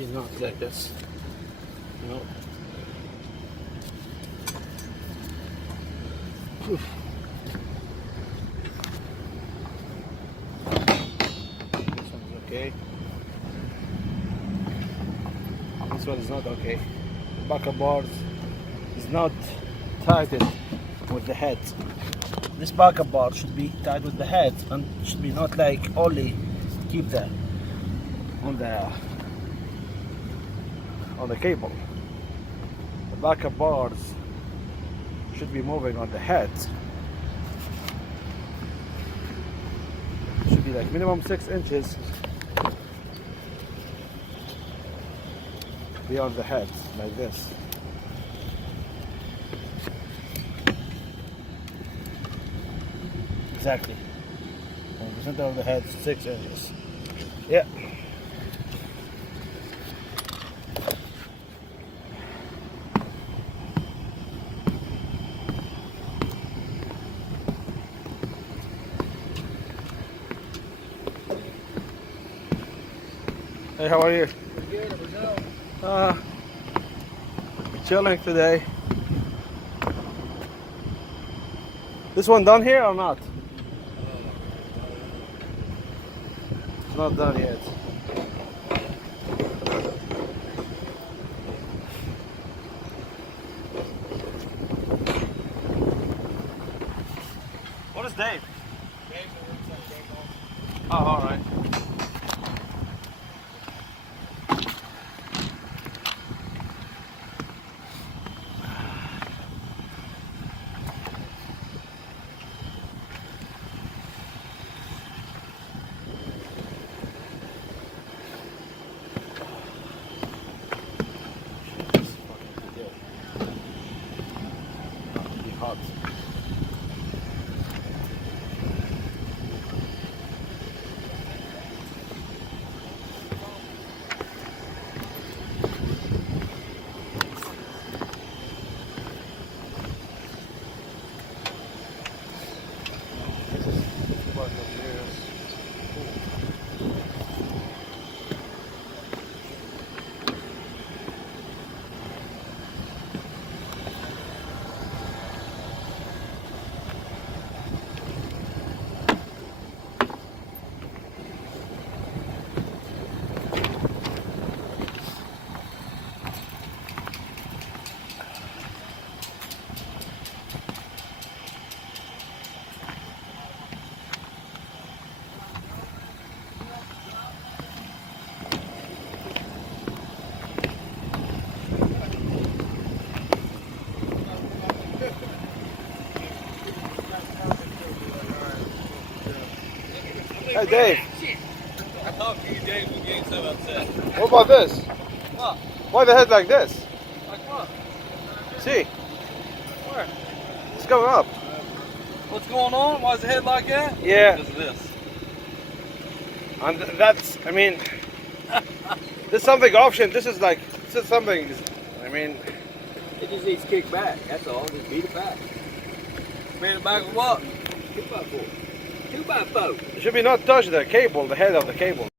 be not like this. No. This one's okay. This one is not okay. The backer bars is not tightened with the head. This backer bar should be tied with the head and should be not like only keep the on the cable. The backer bars should be moving on the head. Should be like minimum 6 inches beyond the head, like this. Exactly. From the center of the head, 6 inches. Yeah. Hey, how are you? Good, Chilling today. This one done here or not? It's not done yet. What is Dave? Oh, all right. Hot. Hey Dave. I talked to you, Dave, when you getting so upset. What about this? What? Why the head like this? Like what? See, Where? it's going up. What's going on? Why is the head like that? Yeah. Because of this. And that's, I mean, this is something option. This is something, I mean. It just needs kicked back, that's all. Just beat it back. Beat it back with what? 2x4. 2x4. It should be not touch the cable, the head of the cable.